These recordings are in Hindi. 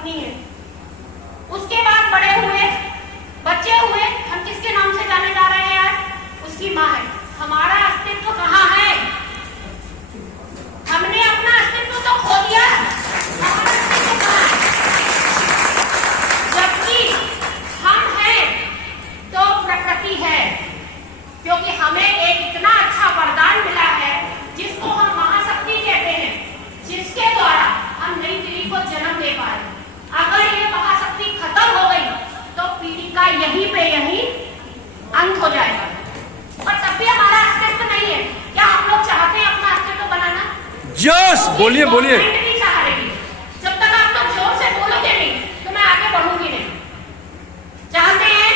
पत्नी है। उसके बाद बड़े हुए, बच्चे हुए, हम किसके नाम से जाने जा रहे हैं आज? उसकी माँ है। हमारा अस्तित्व कहाँ है? हमने अपना अस्तित्व तो खो दिया। हमारा अस्तित्व कहाँ है? जबकि हम हैं तो प्रकृति है, क्योंकि हमें एक इतना अच्छा वरदान मिला है जिसको हम महाशक्ति कहते हैं, जिसके द्वारा हम नई पीढ़ी को जन्म दे पाए। अगर ये महाशक्ति खत्म हो गई तो पीढ़ी का यहीं पे यहीं अंत हो जाएगा। और तब भी हमारा अस्तित्व नहीं है। क्या हम लोग चाहते हैं अपना अस्तित्व बनाना? यस, बोलिए बोलिए। नहीं चाह रही। जब तक आप लोग जोर से बोलोगे नहीं तो मैं आगे बढ़ूंगी नहीं। चाहते हैं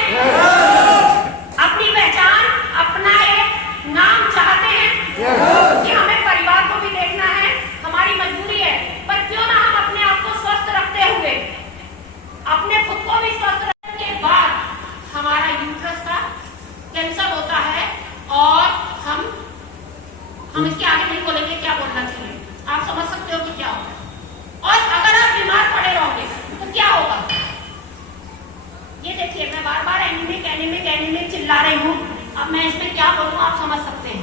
अपनी पहचान, अपना एक नाम चाहते हैं कि हमें परिवार को भी देखना है, हमारी मजबूरी है, पर क्यों ना हम अपने आप को स्वस्थ रखते हुए अपने खुद को भी स्वस्थ रखने के बाद हमारा यूट्रस का कैंसर होता है और हम इसके आगे नहीं बोलेंगे क्या बोलना चाहिए। आप समझ सकते हो कि क्या होगा। और अगर आप बीमार पड़े रहोगे तो क्या होगा? ये देखिए, मैं बार बार एनीमिक चिल्ला रही हूँ। अब मैं इसमें क्या बोलूँ आप समझ सकते हैं।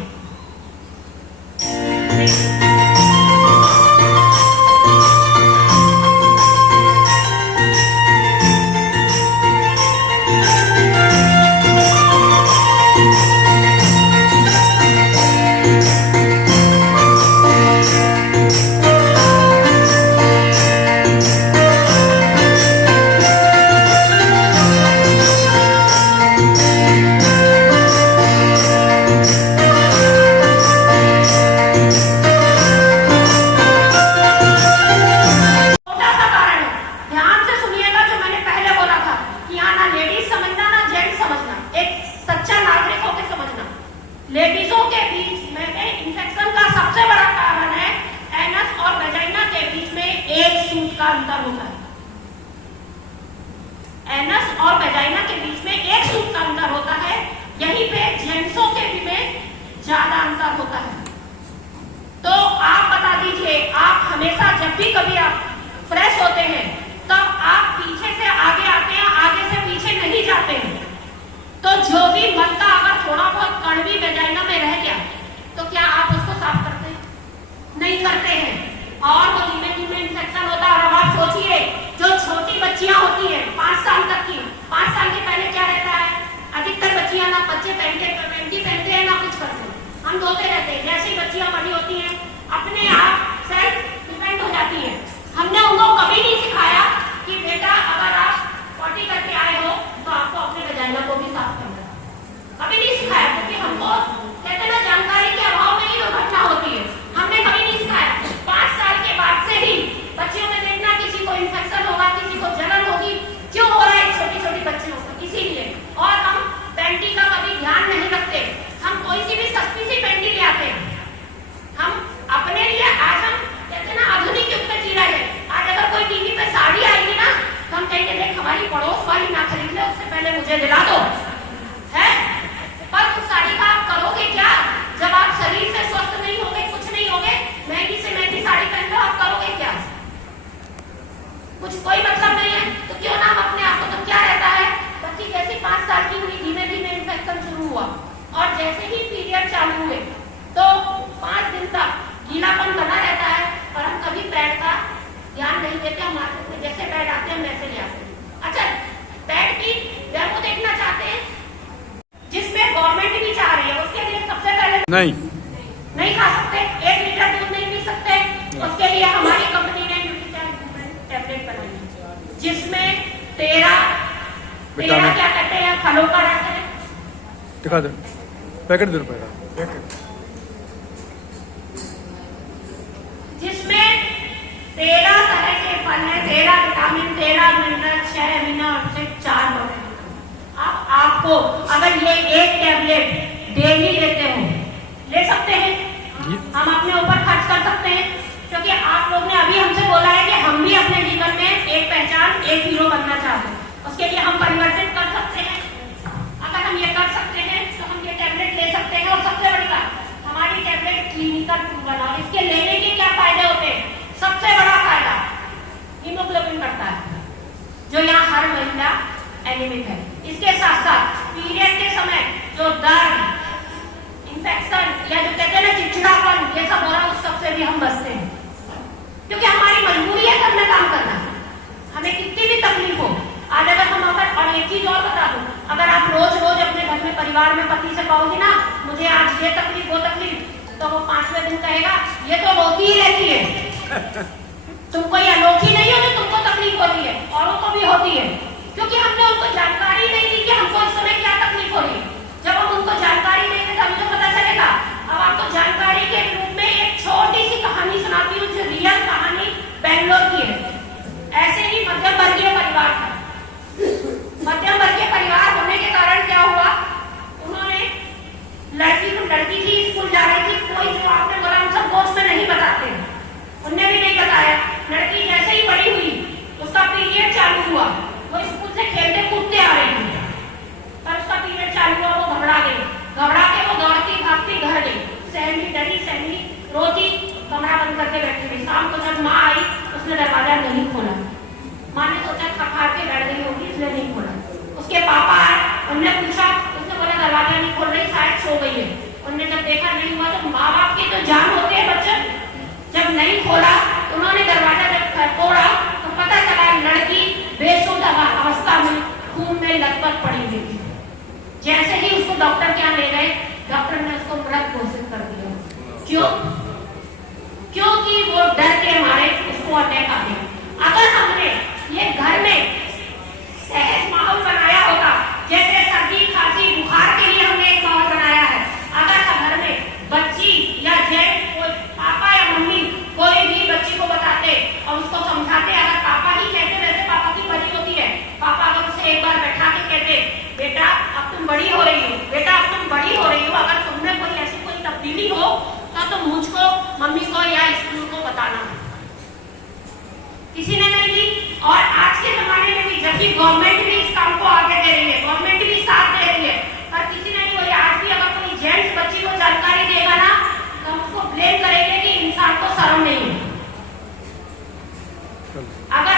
लेडीजों के बीच में इन्फेक्शन का सबसे बड़ा कारण है एनस और वेजाइना के बीच में एक सूत का अंतर होता है। एनस और वेजाइना के बीच में एक सूत का अंतर होता है। यहीं पे जेंट्सों के भी में ज्यादा अंतर होता है। तो आप बता दीजिए, आप हमेशा जब भी कभी आप फ्रेश होते हैं तब आप पीछे से आगे आते हैं, आगे से पीछे नहीं जाते हैं। तो जो भी मल का अगर थोड़ा बहुत कण भी वेजाइना में रह गया तो क्या आप उसको साफ करते हैं? नहीं करते हैं, और वो धीमे धीमे इन्फेक्शन होता है। और अब आप सोचिए, जो छोटी बच्चियां होती हैं 5 साल तक की, 5 साल के पहले क्या रहता है? अधिकतर बच्चियां ना बच्चे पहनते हैं ना कुछ करते हैं, हम धोते रहते हैं। जैसे ही बच्चियां बड़ी होती हैं अपने आप सेल्फ डिपेंड हो जाती है। हमने उनको कभी नहीं सिखाया कि बेटा अगर आप पॉटी करके आए हो तो आपको अपने वेजाइना को भी साफ करना, कभी नहीं सिखाया। क्योंकि हमको कहते ना जानकारी के अभाव में ही दुर्घटना होती है। हमने कभी नहीं सिखाया। 5 साल के बाद से ही बच्चियों में देखना किसी को इन्फेक्शन होगा, किसी को जलन होगी। क्यों हो रहा है? छोटी छोटी बच्चियों को इसीलिए। और हम पैंटी का कभी ध्यान नहीं रखते। हम कोई सी भी सस्ती सी पैंटी ले आते हैं। हम अपने लिए आज हम कहते ना आधुनिक युग में जी रहे हैं। आज अगर कोई टीवी पे साड़ी आएगी ना तो हम कहेंगे देख हमारी पड़ोस वाली ना खरीद ले, उससे पहले मुझे दिला दो, है? पर उस साड़ी का आप करोगे क्या जब आप शरीर से स्वस्थ नहीं होगे, कुछ नहीं होगे? महंगी से महंगी साड़ी पहन लो, आप करोगे क्या? कुछ कोई मतलब नहीं है। तो क्यों ना हम अपने आप को, तो क्या रहता है, बच्ची जैसे 5 साल की हुई धीमे धीमे इन्फेक्शन शुरू हुआ और जैसे ही पीरियड चालू हुए तो 5 दिन तक गीलापन बना रहता है। और हम कभी पैड का ध्यान नहीं देते। हम मार्केट में जैसे पैड आते हैं वैसे ले आते हैं। अच्छा, पैड की डेमो देखना चाहते हैं जिसमें गवर्नमेंट भी चाह रही है, उसके लिए सबसे पहले नहीं खा सकते, 1 लीटर दूध नहीं पी सकते। उसके लिए हमारी कंपनी ने टैबलेट बनाई जिसमें 13 क्या कहते हैं फलों का रस है। दिखा दे, पैकेट दे पैकेट, जिसमें 13 तरह के फल है, 13 vitamin, 13 mineral, 6 amino acid, 4 protein. अब आपको अगर ये एक टैबलेट डेली लेते हो, ले सकते हैं, हम अपने ऊपर खर्च कर सकते हैं। क्योंकि आप लोग ने अभी हमसे बोला है कि हम भी अपने जीवन में एक पहचान, एक हीरो बनना चाहते हैं। उसके लिए हम परिवर्तित कर सकते हैं। अगर हम ये कर सकते हैं तो हम ये टैबलेट ले सकते हैं। और सबसे बड़ी बात, हमारी टैबलेट क्लिनिकल प्रूवन। इसके लेने के क्या फायदे होते हैं? सबसे बड़ा फायदा हीमोग्लोबिन बढ़ता है। जो यहाँ हर महिला एनिमिक है। इसके साथ साथ पीरियड के समय जो दर्द, इंफेक्शन या जो कहते हैं ना चिड़चिड़ापन, ये सब हो रहा है, उस सबसे भी हम बचते हैं, क्योंकि हमारी मजबूरी है घर में काम करना। हमें कितनी भी तकलीफ हो, आज अगर हम और एक चीज और बता दूं, अगर आप रोज रोज अपने घर में परिवार में पति से कहोगे ना मुझे आज ये तकलीफ वो तकलीफ, तो वो 5वें दिन कहेगा ये तो होती ही रहती है, तुम कोई अनोखी नहीं हो जो तुमको तकलीफ हो रही है, औरों को भी होती है। क्योंकि हमने उनको जानकारी नहीं दी कि हमको इस समय क्या तकलीफ हो रही है। जब हम उनको जानकारी देंगे तभी तो पता चलेगा। अब आपको जानकारी के रूप में एक छोटी सी कहानी सुनाती हूँ, जो रियल कहानी बेंगलोर की है। ऐसे ही मध्यम वर्गीय परिवार था। मध्यम वर्गीय परिवार होने के कारण क्या हुआ, उन्होंने लड़की थी, स्कूल जा रही थी, कोई जो आपने बोला हम सब दोस्त में नहीं बताते, उनने भी नहीं बताया। लड़की जैसे ही बड़ी हुई उसका पीरियड चालू हुआ, वो स्कूल से खेलते कूदते आ रही थी, पर उसका पीरियड चालू हुआ, वो घबरा गई, घबरा के वो दौड़ती भागती घर गई, सहमी डरी सहमी रोती, कमरा बंद करके बैठी रही। शाम को जब माँ आई उसने दरवाजा नहीं खोला, माँ ने सोचा थक हार के बैठ गई होगी इसलिए नहीं खोला। उसके पापा आए, उनने पूछा, उसने बोला दरवाजा नहीं खोल रही, शायद सो गई है। उन्होंने जब देखा नहीं हुआ, तो माँ बाप की तो जान होती है बच्चे, जब नहीं खोला उन्होंने दरवाजा जब तोड़ा तो पता चला लड़की बेसुध अवस्था में खून में लथपथ पड़ी हुई थी। जैसे ही उसको डॉक्टर के यहाँ ले गए, डॉक्टर ने उसको मृत घोषित कर दिया। क्यों? क्योंकि वो डर के मारे उसको अटैक आ गया। अगर हमने ये घर में सहज माहौल बनाया होता, जैसे सर्दी खांसी बुखार के लिए हमने एक माहौल बनाया है, अगर घर में बच्ची या जेंट्स पापा या मम्मी कोई भी बच्ची को बताते और उसको समझाते, अगर पापा ही कहते, वैसे पापा की बड़ी होती है, पापा अगर उसे एक बार बैठा के कहते बेटा अब तुम बड़ी हो रही हो, बेटा अब तुम बड़ी हो रही हो, अगर तुमने कोई ऐसी कोई तब्दीली हो तो तुम मुझको, मम्मी को या स्कूल को बताना। किसी ने नहीं दी। और आज के जमाने में भी जबकि गवर्नमेंट भी इस काम को आगे दे रही है, गवर्नमेंट भी साथ दे रही है, पर किसी ने नहीं बोली। आज भी अगर कोई जेंट्स बच्ची को जानकारी देगा ना तो उसको ब्लेम करेंगे कि इंसान को शर्म नहीं है। अगर